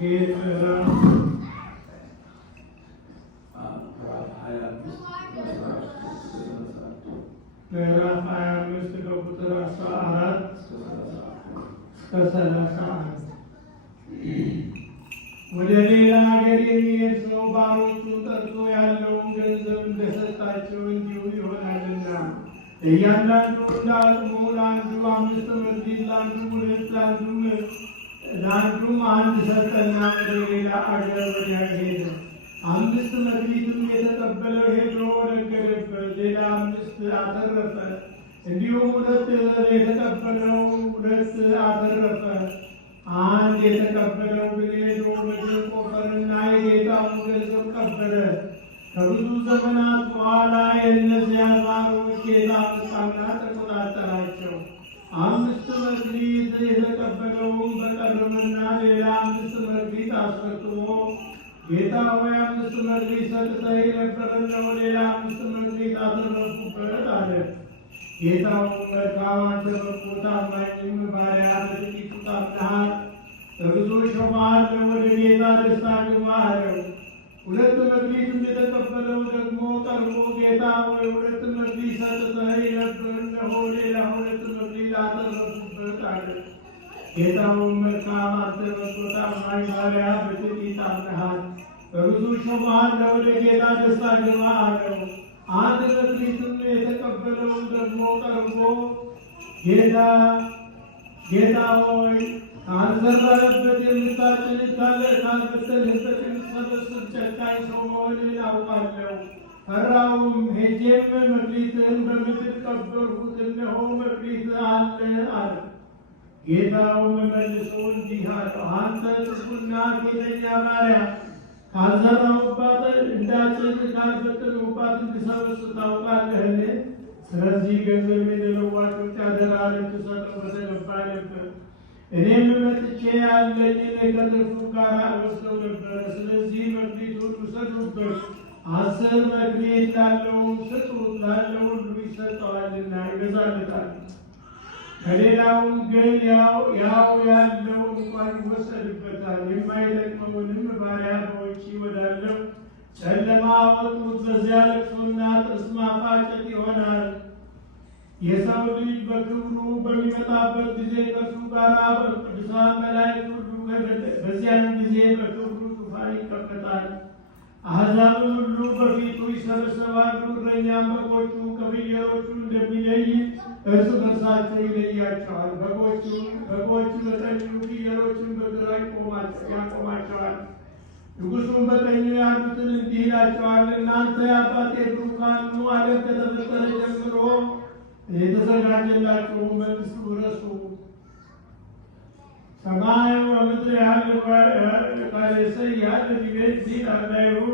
ወንጌል ምዕራፍ 25 ከቁጥር 14 እስከ 31 ወደ ሌላ ሀገር የሚሄድ ሰው ባሮቹን ጠርቶ ያለውን ገንዘብ እንደሰጣቸው እንዲሁ ይሆናልና እያንዳንዱ እንዳቅሙ ለአንዱ 5 መክሊት፣ ለአንዱም 1 ሰጠና ወደ ሌላ አገር ወዲያ ሄደ። 5 መክሊትም የተቀበለው ሄዶ ነገደበት፣ ሌላ 5 አተረፈ። እንዲሁም 2 የተቀበለው 2 አተረፈ። 1 የተቀበለው ግን ሄዶ ምድር ቆፈረና የጌታውን ገንዘብ ቀበረ። ከብዙ ዘመናት በኋላ የእነዚያን ባሮች ጌታ መጣና ተቆጣጠራቸው። 5 መክሊት የተቀበለውን በቀረበና ሌላ 5 መክሊት አስረክቦ ጌታ ሆይ 5 መክሊት ሰጥተኸኝ ነበርና ሌላ 5 መክሊት አተረፍኩበት አለ። ጌታው መልካም አንተ በጎ ታማኝም ባሪያ፣ በጥቂቱ ታምነሃል፣ በብዙ እሾምሃለሁ፣ ወደ ጌታ ደስታ ግባ አለው። 2 መክሊትም የተቀበለው ደግሞ ቀርቦ ጌታ ሆይ 2 መክሊት ሰጥተኸኝ ነበር፣ እነሆ ሌላ 2 መክሊት አተረፍኩበት አለ። ጌታውን መልካም አንተ በጎ ታማኝ ባሪያ፣ በጥቂት ታምነሃል፣ በብዙ እሾምሃለሁ፣ ወደ ጌታ ደስታ ግባ አለው። 1 መክሊትም የተቀበለውን ደግሞ ቀርቦ ጌታ ሆይ ካልዘራህበት የምታጭድ ካልበተንህበት የምትሰበስብ ጨካኝ ሰው መሆንህን አውቃለሁ። ፈራሁም፣ ሄጄም መክሊትህን በምድር ቀበርሁት፣ እነሆ መክሊትህ አለ አለ። ጌታውም መልሶ እንዲህ አለው፣ አንተ ክፉና ጌጠኛ ባሪያ፣ ካልዘራሁባት እንዳጭድ ካልበተንሁባት እንድሰበስብ ታውቃለህን? ስለዚህ ገንዘቤን ለለዋጮች አደራ ልትሰጠው በተገባ ነበር። እኔም መጥቼ ያለኝን ከትርፉ ጋር እወስደው ነበር። ስለዚህ መክሊቱን ውሰዱበት፣ 10 መክሊት ላለውም ስጡት፣ ላለው ሁሉ ይሰጠዋልና ይበዛለታል። ከሌላውም ግን ያው ያለው እንኳን ይወሰድበታል። የማይጠቅመውንም ባሪያ በውጪ ወዳለው ጨለማ አወጡት፣ በዚያ ለቅሶና ጥርስ ማፋጨት ይሆናል። የሰው ልጅ በክብሩ በሚመጣበት ጊዜ ከእርሱ ጋር ቅዱሳን መላእክት ሁሉ በዚያን ጊዜ በክብሩ ዙፋን ይቀመጣል። አሕዛብም ሁሉ በፊቱ ይሰበሰባሉ። እረኛም በጎቹ ከፍየሎቹ እንደሚለይ እርስ በርሳቸው ይለያቸዋል። በጎቹ በቀኙ ፍየሎቹን በግራ ያቆማቸዋል። ንጉሡም በቀኙ ያሉትን እንዲህ ይላቸዋል፣ እናንተ የአባቴ ብሩካን ኑ፣ ዓለም ከተፈጠረ ጀምሮ የተዘጋጀላችሁ መንግሥት ውረሱ። ሰማይ ወምድር ያህል ቃል ያህል ቢቤት ዚል አላይሁ